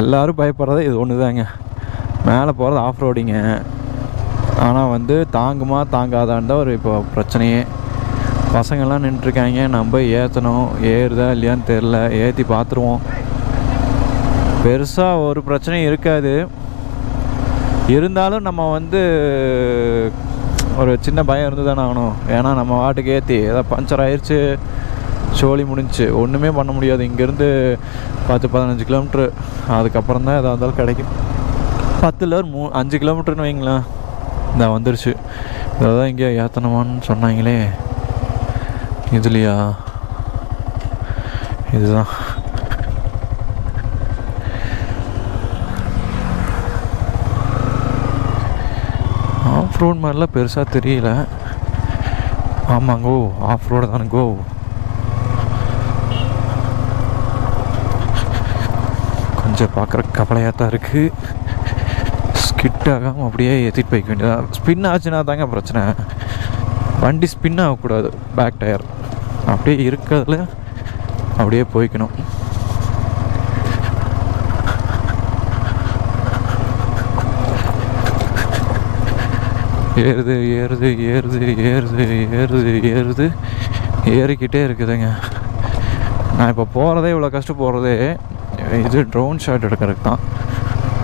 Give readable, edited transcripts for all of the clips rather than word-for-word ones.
எல்லோரும் பயப்படுறது இது ஒன்று தாங்க, மேலே போகிறது ஆஃப் ரோடிங்க. ஆனால் வந்து தாங்குமா தாங்காதான்னு தான் ஒரு இப்போ பிரச்சனையே. பசங்கள்லாம் நின்றுருக்காங்க, நம்ம ஏற்றணும், ஏறுதா இல்லையான்னு தெரில, ஏற்றி பார்த்துருவோம். பெருசாக ஒரு பிரச்சனையும் இருக்காது, இருந்தாலும் நம்ம வந்து ஒரு சின்ன பயம் இருந்து தானே ஆகணும். ஏன்னா நம்ம வாட்டுக்கு ஏற்றி ஏதாவது பஞ்சர் ஆயிடுச்சு, சோழி முடிஞ்சிச்சு, ஒன்றுமே பண்ண முடியாது. இங்கேருந்து 10-15 கிலோமீட்ரு, அதுக்கப்புறம் தான் எதாக இருந்தாலும் கிடைக்கும். 10 5 கிலோமீட்டருன்னு வைங்களேன், இந்த வந்துருச்சு. இதான் இங்கே ஏற்றணுமான்னு சொன்னாங்களே, இதுலையா? இதுதான். ஆஃப் ரோடு மாதிரிலாம் பெருசாக தெரியல. ஆமாங்கோ, ஆஃப் ரோடு தானுங்கோ. கொஞ்சம் பார்க்குற கவலையாக தான் இருக்குது. ஸ்கிட் ஆகாமல் அப்படியே ஏற்றிட்டு போய்க்க வேண்டியதான். ஸ்பின் ஆச்சுன்னா தாங்க பிரச்சனை. வண்டி ஸ்பின் ஆகக்கூடாது, பேக் டயர் அப்படியே இருக்கிறதுல அப்படியே போய்க்கணும். ஏறுது ஏறுது ஏறுது ஏறுது ஏறுது ஏறுது ஏறிக்கிட்டே இருக்குதுங்க. நான் இப்போ போகிறதே இவ்வளோ கஷ்டம் போகிறதே இது ட்ரோன் ஷாட் எடுக்கிறதுக்கு தான்.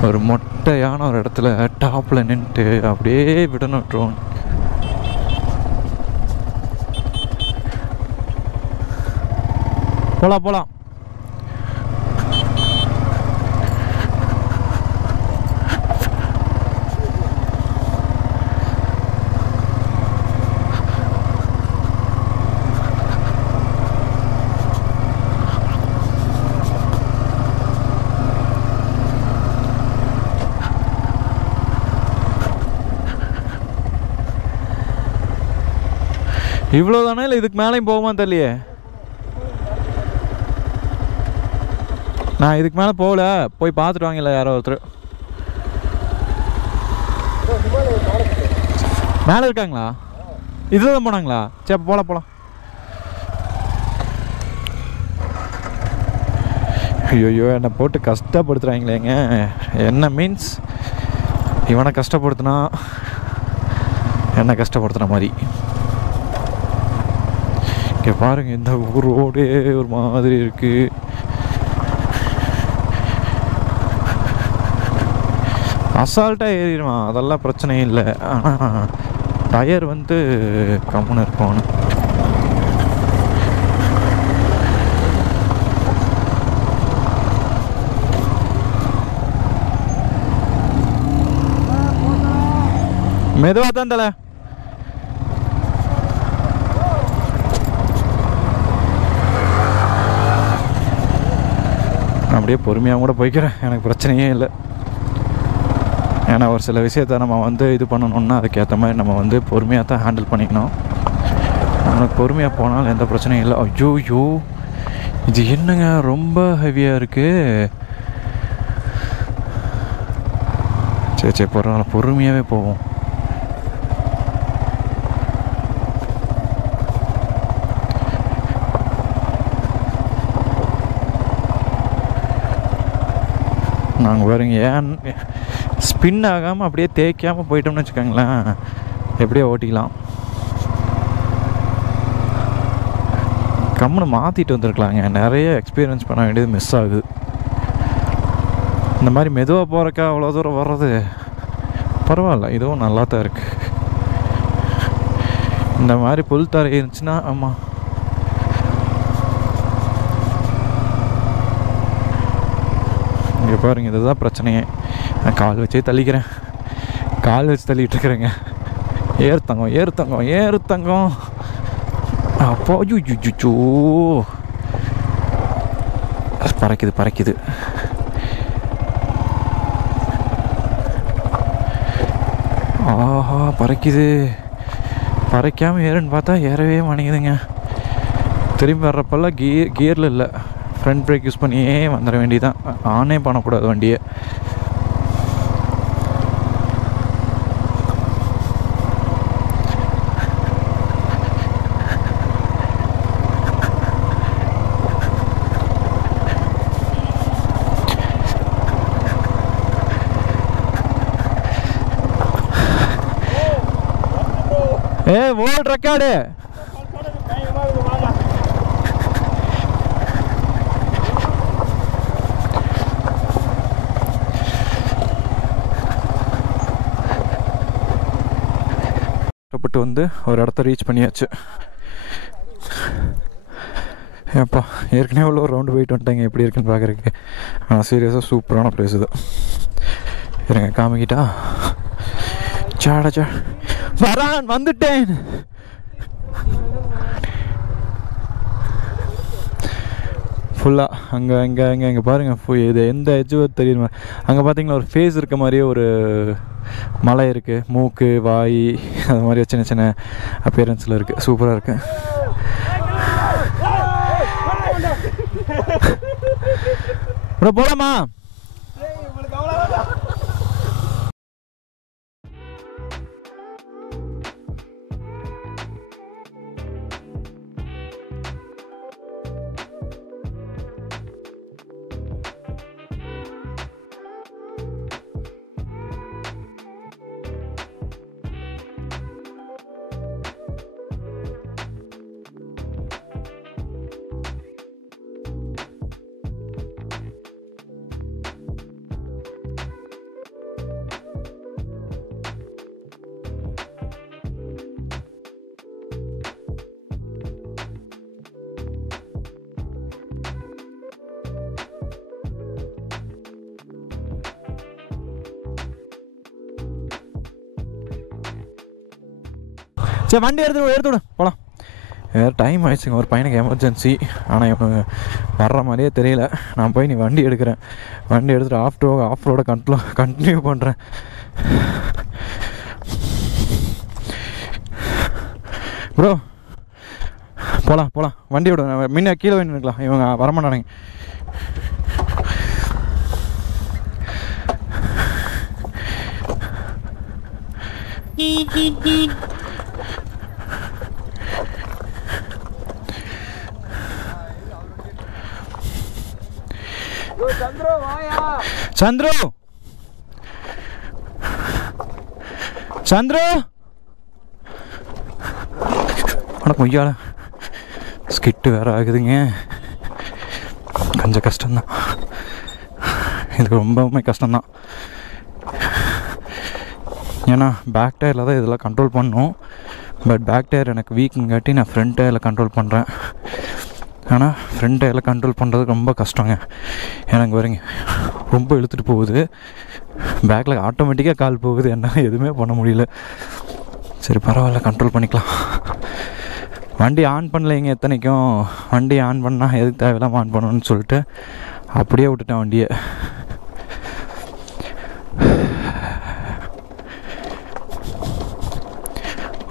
ஒரு மொட்டையான ஒரு இடத்துல டாப்பில் நின்றுட்டு அப்படியே விடணும் ட்ரோன். போகலாம் போகலாம். இவ்வளோ தானே, இல்லை இதுக்கு மேலேயும் போகுமா தெரியலையே. நான் இதுக்கு மேலே போகல, போய் பார்த்துட்டு வாங்கல யாரோ ஒருத்தர். மேலே இருக்காங்களா? இதில் தான் போனாங்களா? சரி போகலாம் போகலாம். ஐயோ என்னை போட்டு கஷ்டப்படுத்துகிறாங்களேங்க. என்ன மீன்ஸ், இவனை கஷ்டப்படுத்தினா என்னை கஷ்டப்படுத்துன மாதிரி. இங்கே பாருங்க, இந்த ரோடே ஒரு மாதிரி இருக்கு. அசால்ட்டாக ஏறிடுவான், அதெல்லாம் பிரச்சனையும் இல்லை. ஆனால் டயர் வந்து கம்முன்னு இருக்கும். மெதுவாக தான் தலை. அப்படியே பொறுமையாக கூட போய்க்கிறேன், எனக்கு பிரச்சனையே இல்லை. ஏன்னா ஒரு சில விஷயத்த நம்ம வந்து இது பண்ணணுன்னா அதுக்கேற்ற மாதிரி நம்ம வந்து பொறுமையாக தான் ஹேண்டில் பண்ணிக்கணும். நம்மளுக்கு பொறுமையாக போனாலும் எந்த பிரச்சனையும் இல்லை. ஐயோ இது என்னங்க ரொம்ப ஹெவியாக இருக்குது. சரி சரி பரவாயில்ல, பொறுமையாகவே போவோம். நாங்கள் பாருங்க, ஏன் ஸ்பின் ஆகாமல் அப்படியே தேய்க்காமல் போயிட்டோம்னு வச்சுக்கோங்களேன், எப்படியே ஓட்டிக்கலாம். கம்முன்னு மாற்றிட்டு வந்துருக்கலாங்க. நிறைய எக்ஸ்பீரியன்ஸ் பண்ண வேண்டியது மிஸ் ஆகுது. இந்த மாதிரி மெதுவாக போகிறக்கா அவ்வளோ தூரம் வர்றது பரவாயில்ல, இதுவும் நல்லா தான் இருக்குது. இந்த மாதிரி புல் தரை இருந்துச்சுன்னா ஆமாம். இங்கே பாருங்க, இதுதான் பிரச்சனையே. நான் கால் வச்சே தள்ளிக்கிறேன், கால் வச்சு தள்ளிகிட்டு இருக்கிறேங்க. ஏறுத்தங்கம் ஏறுத்தங்கம் ஏறுத்தங்கம். அப்போ ஜூ பறக்குது பறக்குது. ஆஹா பறக்குது. பறக்காமல் ஏறுன்னு பார்த்தா ஏறவே மாட்டேங்குதுங்க. திரும்பி வர்றப்பெல்லாம் கியரில் இல்லை, ஃப்ரண்ட் பிரேக் யூஸ் பண்ணியே வந்துட வேண்டியதான். ஆனே பண்ணக்கூடாது வண்டியை. World record. கஷ்டப்பட்டு வந்து ஒரு இடத்த ரீச் பண்ணியாச்சு. ஏப்பா ஏற்கனவே உள்ள ஒரு ரவுண்டு போயிட்டு வந்துட்டாங்க, எப்படி இருக்குன்னு பார்க்குறதுக்கு. ஆனால் சீரியஸாக சூப்பரான ப்ளேஸ் இது. இருங்க காமிக்கிட்டா. சாடா வரான், வந்துட்டேன். ஃபுல்லாக அங்கே பாருங்கள். இது எந்த எஜ்ஜு தெரியுமா? அங்கே பார்த்தீங்கன்னா ஒரு ஃபேஸ் இருக்க மாதிரியே ஒரு மலை இருக்குது. மூக்கு, வாய், அது மாதிரி சின்ன சின்ன அப்பியரன்ஸில் இருக்குது. சூப்பராக இருக்குது. ப்ரோ போகலாமா? சரி வண்டி எடுத்து விடு போகலாம். வேறு டைம் ஆயிடுச்சுங்க. ஒரு பையனுக்கு எமர்ஜென்சி. ஆனால் இவங்க வர்ற மாதிரியே தெரியல. நான் போய் நீ வண்டி எடுக்கிறேன். வண்டி எடுத்துகிட்டு ஆஃப் ரோட கண்டினியூ பண்ணுறேன். ப்ரோ போகலாம் வண்டி விட. முன்ன கீழே வேண்டி நிற்கலாம். இவங்க வரமாட்டானுங்க. சந்துரு ஆனால் கொய்யால ஸ்கிட்டு வேறு ஆகுதுங்க. கொஞ்சம் கஷ்டம்தான் இது, ரொம்பவுமே கஷ்டம்தான். ஏன்னா பேக் டயரில் தான் இதெல்லாம் கண்ட்ரோல் பண்ணணும். பட் பேக் டயர் எனக்கு வீக்குங்காட்டி நான் ஃப்ரண்ட் டயரில் கண்ட்ரோல் பண்ணுறேன். ஆனால் ஃப்ரண்ட் டயரில் கண்ட்ரோல் பண்ணுறது ரொம்ப கஷ்டங்க. எனக்கு வரீங்க ரொம்ப இழுத்துட்டு போகுது. பேக்கில் ஆட்டோமேட்டிக்காக கால் போகுது. என்னால் எதுவுமே பண்ண முடியல. சரி பரவாயில்ல, கண்ட்ரோல் பண்ணிக்கலாம். வண்டி ஆன் பண்ணலைங்க. எத்தனைக்கும் வண்டி ஆன் பண்ணால் எதுக்கு தேவையில்லாமல் ஆன் பண்ணணும்னு சொல்லிட்டு அப்படியே விட்டுட்டேன் வண்டியை.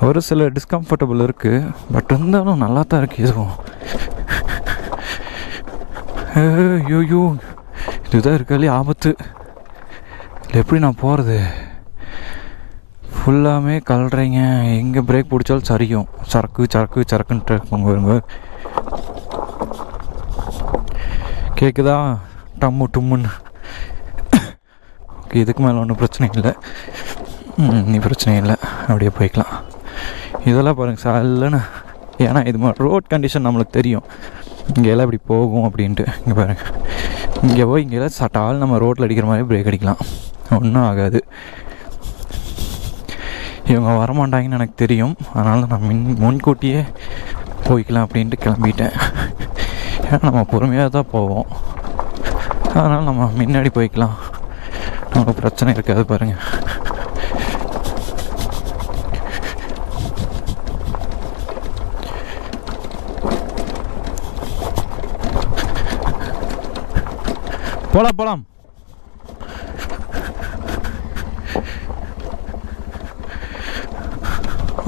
ஒரு சில டிஸ்கம்ஃபர்டபுள் இருக்குது. பட் இருந்தாலும் நல்லா தான் இருக்குது. எதுவும் ஐயோ இதுதான் இருக்காலே ஆபத்து. இல்லை எப்படி நான் போகிறது? ஃபுல்லாமே கலறீங்க. எங்கே பிரேக் பிடிச்சாலும் சரியும். சரக்குன்ட்டு இருக்குங்க. வருங்க கேட்குதா? டம்முன்னு. ஓகே, இதுக்கு மேலே ஒன்றும் பிரச்சனை இல்லை. நீ பிரச்சனை இல்லை, அப்படியே போய்க்கலாம். இதெல்லாம் பாருங்கள் சல்லுன்னு. ஏன்னா இது மாதிரி ரோட் கண்டிஷன் நம்மளுக்கு தெரியும். இங்கெல்லாம் இப்படி போகும் அப்படின்ட்டு. இங்கே பாருங்கள், இங்கே போய் இங்கெல்லாம் சட்டால் நம்ம ரோட்டில் அடிக்கிற மாதிரி பிரேக் அடிக்கலாம், ஒன்றும் ஆகாது. இவங்க வரமாட்டாங்கன்னு எனக்கு தெரியும். அதனால் நான் முன்கூட்டியே போய்க்கலாம் அப்படின்ட்டு கிளம்பிட்டேன். ஏன்னா நம்ம பொறுமையாக தான் போவோம். அதனால் நம்ம முன்னாடி போய்க்கலாம், நமக்கு பிரச்சனை இருக்காது. பாருங்கள், போலாம்.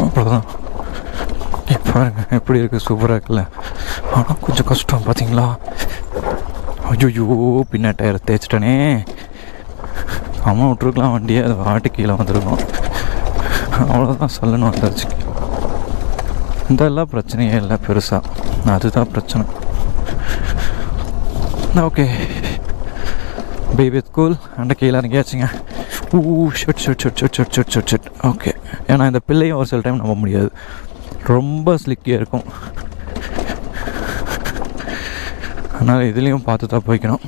அவ்வளோதான். பாருங்க எப்படி இருக்குது, சூப்பராக இருக்குல்ல. ஆனால் கொஞ்சம் கஷ்டம் பார்த்தீங்களா? ஐயோ பின்ன டயர் தேய்ச்சிட்டனே. அம்மா விட்டுருக்கலாம் வண்டியை, அது வாட்டு கீழே வந்துருக்கும். அவ்வளோதான், சல்லுன்னு வந்துருச்சு. இதெல்லாம் பிரச்சனையே இல்லை பெருசாக, அதுதான் பிரச்சனை. ஓகே பேபி ஸ்கூல் அண்ட கீழே இறங்கியாச்சுங்க. Shut okay. ஏன்னா இந்த பிள்ளையும் ஒரு சில டைம் நம்ப முடியாது, ரொம்ப ஸ்லிக்கியாக இருக்கும். அதனால் இதுலேயும் பார்த்து தான் போய்க்கணும்.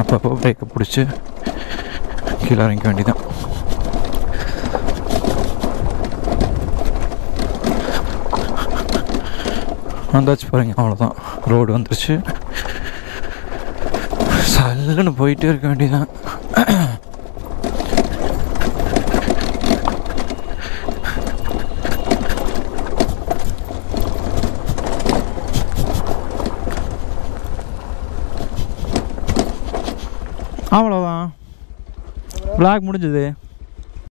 அப்பப்போ பிரேக்கை பிடிச்சி கீழே இறங்க வேண்டியதான். வந்தாச்சு பாருங்க, அவ்வளோதான், ரோடு வந்துருச்சு. சல்லுன்னு போயிட்டே இருக்க வேண்டியதான். அவ்வளோதான், vlog முடிஞ்சது.